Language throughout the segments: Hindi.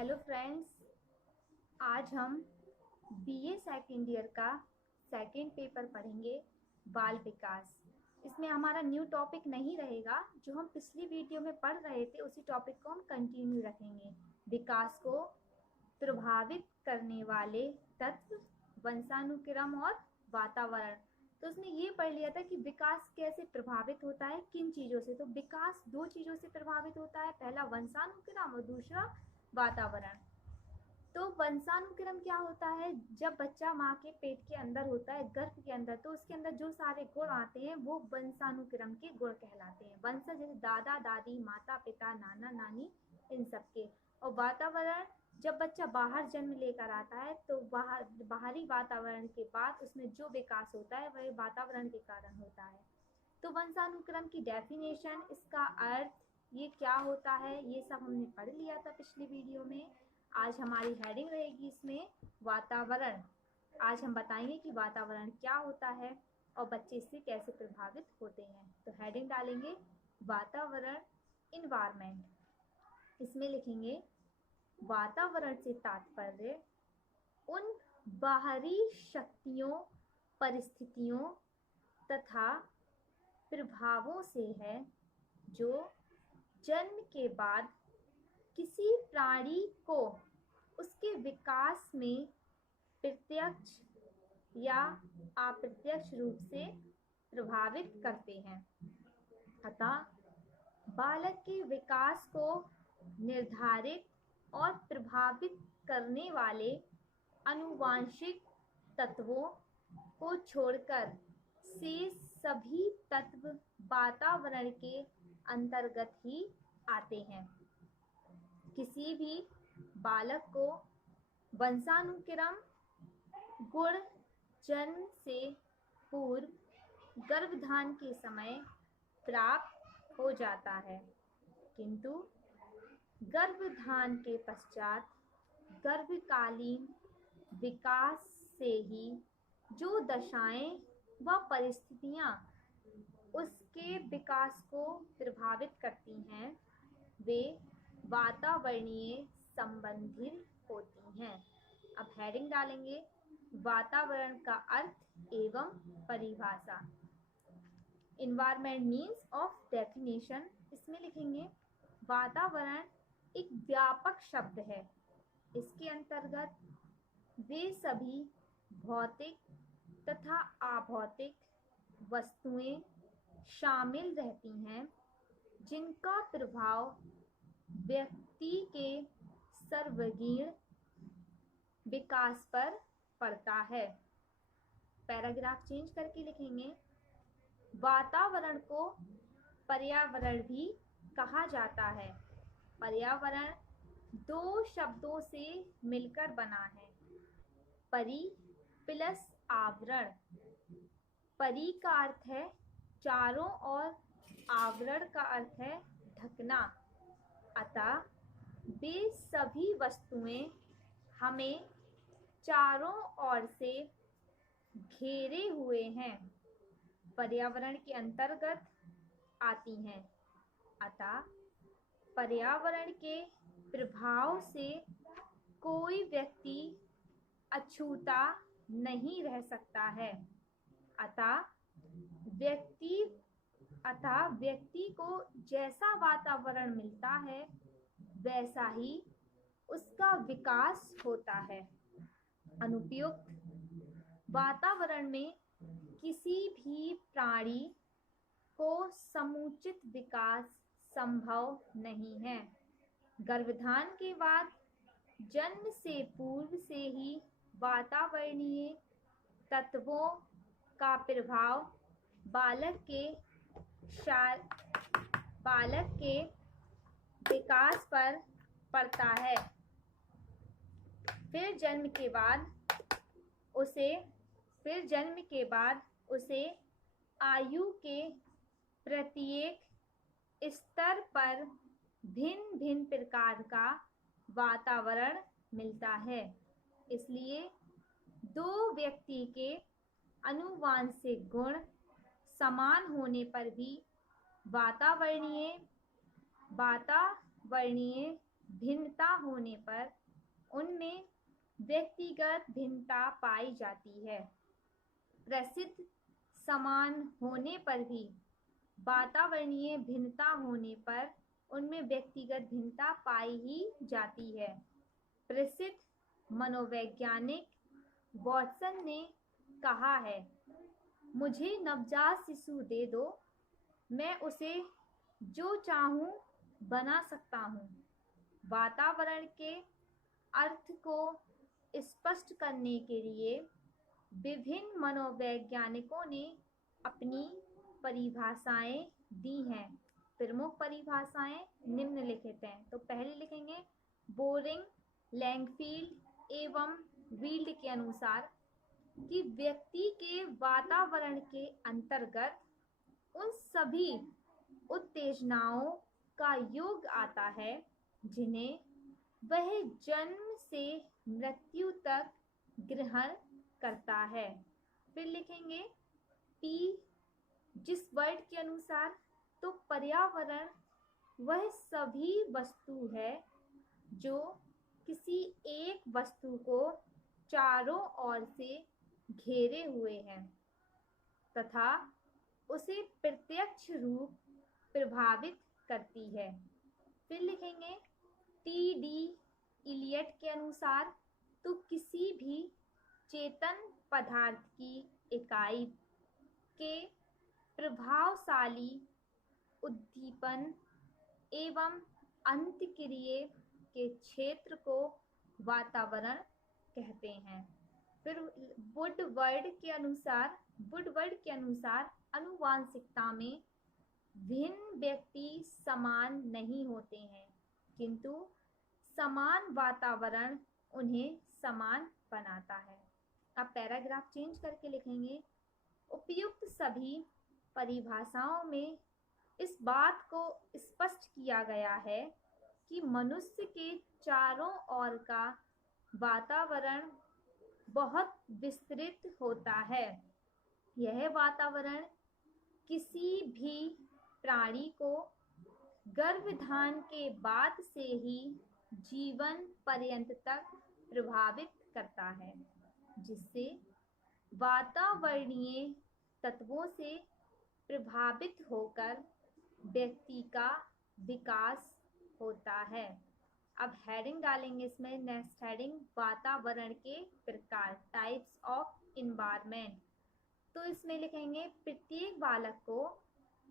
हेलो फ्रेंड्स, आज हम बीए सेकेंड ईयर का सेकेंड पेपर पढ़ेंगे, बाल विकास। इसमें हमारा न्यू टॉपिक नहीं रहेगा, जो हम पिछली वीडियो में पढ़ रहे थे उसी टॉपिक को हम कंटिन्यू रखेंगे। विकास को प्रभावित करने वाले तत्व, वंशानुक्रम और वातावरण। तो उसने ये पढ़ लिया था कि विकास कैसे प्रभावित होता है, किन चीज़ों से। तो विकास दो चीज़ों से प्रभावित होता है, पहला वंशानुक्रम और दूसरा वातावरण। तो वंशानुक्रम क्या होता है? जब बच्चा माँ के पेट के अंदर होता है, गर्भ के अंदर, तो उसके अंदर जो सारे गुण आते हैं वो वंशानुक्रम के गुण कहलाते हैं। वंश जैसे दादा दादी, माता पिता, नाना नानी, इन सब के। और वातावरण, जब बच्चा बाहर जन्म लेकर आता है तो बाहरी वातावरण के बाद उसमें जो विकास होता है वह वातावरण के कारण होता है। तो वंशानुक्रम की डेफिनेशन, इसका अर्थ, ये क्या होता है, ये सब हमने पढ़ लिया था पिछली वीडियो में। आज हमारी हेडिंग रहेगी इसमें वातावरण। आज हम बताएंगे कि वातावरण क्या होता है और बच्चे इससे कैसे प्रभावित होते हैं। तो हेडिंग डालेंगे वातावरण, इन्वायरमेंट। इसमें लिखेंगे वातावरण से तात्पर्य उन बाहरी शक्तियों, परिस्थितियों तथा प्रभावों से है जो जन्म के बाद किसी प्राणी को उसके विकास में प्रत्यक्ष या अप्रत्यक्ष रूप से प्रभावित करते हैं। अतः बालक के विकास को निर्धारित और प्रभावित करने वाले आनुवांशिक तत्वों को छोड़कर शेष सभी तत्व वातावरण के अंतर्गत ही आते हैं। किसी भी बालक को वंशानुक्रम गुण जन्म से पूर्व गर्भधान के समय प्राप्त हो जाता है, किंतु गर्भधान के पश्चात गर्भकालीन विकास से ही जो दशाएं व परिस्थितियां उसके विकास को प्रभावित करती हैं वे वातावरणीय संबंधित होती हैं। अब हेडिंग डालेंगे वातावरण का अर्थ एवं परिभाषा। Environment means of definition. इसमें लिखेंगे वातावरण एक व्यापक शब्द है। इसके अंतर्गत वे सभी भौतिक तथा अभौतिक वस्तुएं शामिल रहती हैं जिनका प्रभाव व्यक्ति के सर्वांगीण विकास पर पड़ता है। पैराग्राफ चेंज करके लिखेंगे वातावरण को पर्यावरण भी कहा जाता है। पर्यावरण दो शब्दों से मिलकर बना है, परि प्लस आवरण। परि का अर्थ है चारों ओर, आवरण का अर्थ है ढकना। अतः वे सभी वस्तुएं हमें चारों ओर से घेरे हुए हैं, पर्यावरण के अंतर्गत आती हैं। अतः पर्यावरण के प्रभाव से कोई व्यक्ति अछूता नहीं रह सकता है। अतः व्यक्ति को जैसा वातावरण मिलता है वैसा ही उसका विकास होता है। अनुपयुक्त वातावरण में किसी भी प्राणी को समुचित विकास संभव नहीं है। गर्भधान के बाद जन्म से पूर्व से ही वातावरणीय तत्वों का प्रभाव बालक के विकास पर पड़ता है। फिर जन्म के बाद उसे आयु के प्रत्येक स्तर पर भिन्न भिन्न प्रकार का वातावरण मिलता है। इसलिए दो व्यक्ति के आनुवांशिक गुण समान होने पर भी वातावरणीय भिन्नता होने पर उनमें व्यक्तिगत भिन्नता पाई जाती है। प्रसिद्ध समान होने पर भी वातावरणीय भिन्नता होने पर उनमें व्यक्तिगत भिन्नता पाई ही जाती है। प्रसिद्ध मनोवैज्ञानिक वॉटसन ने कहा है, मुझे नवजात शिशु दे दो, मैं उसे जो चाहूं बना सकता हूं। वातावरण के अर्थ को स्पष्ट करने के लिए विभिन्न मनोवैज्ञानिकों ने अपनी परिभाषाएं दी हैं। प्रमुख परिभाषाएं निम्नलिखित हैं। तो पहले लिखेंगे बोरिंग, लैंगफील्ड एवं वील्ड के अनुसार कि व्यक्ति के वातावरण के अंतर्गत उन सभी उत्तेजनाओं का योग आता है जिन्हें वह जन्म से मृत्यु तक ग्रहण करता है। फिर लिखेंगे टी जिस वर्ड के अनुसार, तो पर्यावरण वह सभी वस्तु है जो किसी एक वस्तु को चारों ओर से घेरे हुए हैं तथा उसे प्रत्यक्ष रूप प्रभावित करती है। फिर लिखेंगे टी डी इलियट के अनुसार, तो किसी भी चेतन पदार्थ की इकाई के प्रभावशाली उद्दीपन एवं अंतःक्रिया के क्षेत्र को वातावरण कहते हैं। फिर वुडवर्ड के अनुसार आनुवांशिकता में भिन्न व्यक्ति समान नहीं होते हैं, किंतु समान वातावरण उन्हें समान बनाता है। अब पैराग्राफ चेंज करके लिखेंगे, उपयुक्त सभी परिभाषाओं में इस बात को स्पष्ट किया गया है कि मनुष्य के चारों ओर का वातावरण बहुत विस्तृत होता है। यह वातावरण किसी भी प्राणी को गर्भधान के बाद से ही जीवन पर्यंत तक प्रभावित करता है, जिससे वातावरणीय तत्वों से प्रभावित होकर व्यक्ति का विकास होता है। अब हेडिंग डालेंगे इसमें, नेक्स्ट हेडिंग वातावरण के प्रकार, टाइप्स ऑफ इन्वायरमेंट। तो इसमें लिखेंगे प्रत्येक बालक को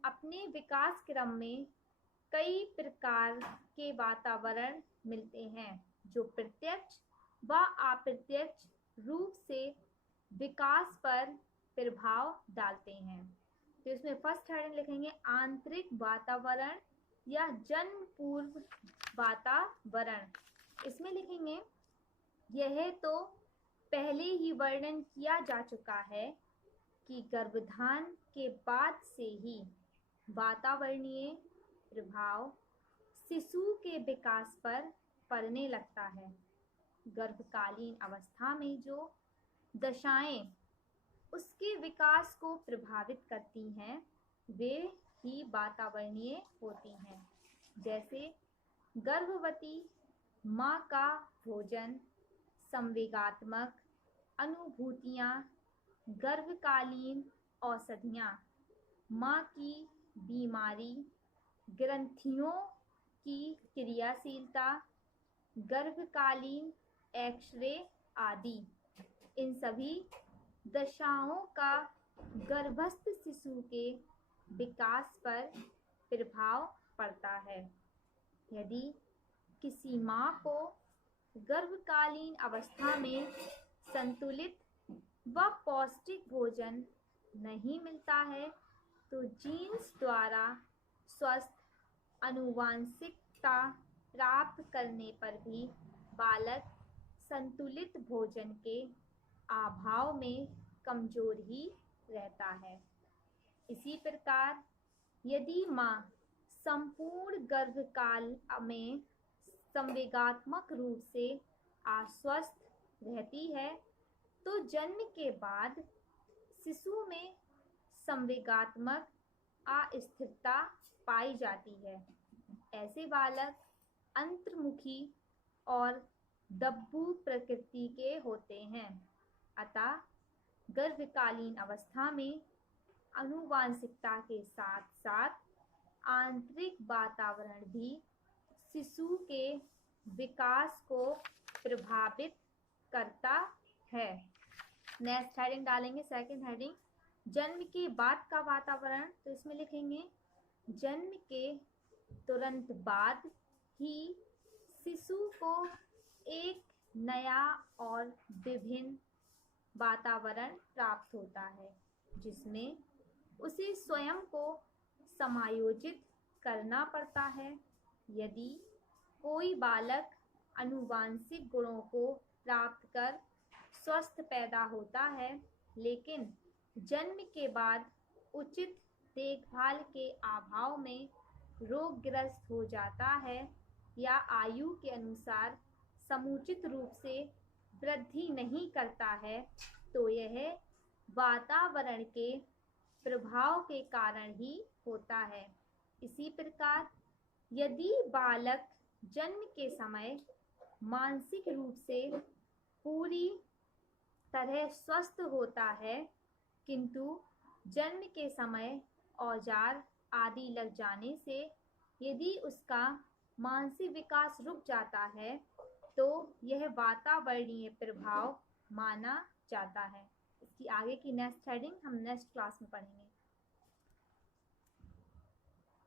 अपने विकास क्रम में कई प्रकार के वातावरण मिलते हैं जो प्रत्यक्ष व अप्रत्यक्ष रूप से विकास पर प्रभाव डालते हैं। तो इसमें फर्स्ट हेडिंग लिखेंगे आंतरिक वातावरण या जन्म पूर्व वातावरण। इसमें लिखेंगे यह तो पहले ही वर्णन किया जा चुका है कि गर्भधान के बाद से ही वातावरणीय प्रभाव शिशु के विकास पर पड़ने लगता है। गर्भकालीन अवस्था में जो दशाएं उसके विकास को प्रभावित करती हैं वे ही वातावरणीय होती हैं, जैसे गर्भवती माँ का भोजन, संवेगात्मक अनुभूतियाँ, गर्भकालीन औषधियाँ, माँ की बीमारी, ग्रंथियों की क्रियाशीलता, गर्भकालीन एक्स-रे आदि। इन सभी दशाओं का गर्भस्थ शिशु के विकास पर प्रभाव पड़ता है। यदि किसी माँ को गर्भकालीन अवस्था में संतुलित व पौष्टिक भोजन नहीं मिलता है तो जीन्स द्वारा स्वस्थ आनुवांशिकता प्राप्त करने पर भी बालक संतुलित भोजन के अभाव में कमजोर ही रहता है। इसी प्रकार यदि माँ संपूर्ण गर्भकाल में संवेगात्मक रूप से अस्वस्थ रहती है तो जन्म के बाद शिशु में संवेगात्मक अस्थिरता पाई जाती है। ऐसे बालक अंतर्मुखी और दब्बू प्रकृति के होते हैं। अतः गर्भकालीन अवस्था में आनुवांशिकता के साथ साथ आंतरिक वातावरण भी शिशु के विकास को प्रभावित करता है। नेक्स्ट हेडिंग डालेंगे, सेकंड हेडिंग, जन्म के बाद का वातावरण। तो इसमें लिखेंगे जन्म के तुरंत बाद ही शिशु को एक नया और विभिन्न वातावरण प्राप्त होता है जिसमें उसे स्वयं को समायोजित करना पड़ता है। यदि कोई बालक आनुवांशिक गुणों को प्राप्त कर स्वस्थ पैदा होता है लेकिन जन्म के बाद उचित देखभाल के अभाव में रोगग्रस्त हो जाता है या आयु के अनुसार समुचित रूप से वृद्धि नहीं करता है तो यह वातावरण के प्रभाव के कारण ही होता है। इसी प्रकार यदि बालक जन्म के समय मानसिक रूप से पूरी तरह स्वस्थ होता है किंतु जन्म के समय औजार आदि लग जाने से यदि उसका मानसिक विकास रुक जाता है तो यह वातावरणीय प्रभाव माना जाता है। इसकी आगे की नेक्स्ट हेडिंग हम नेक्स्ट क्लास में पढ़ेंगे।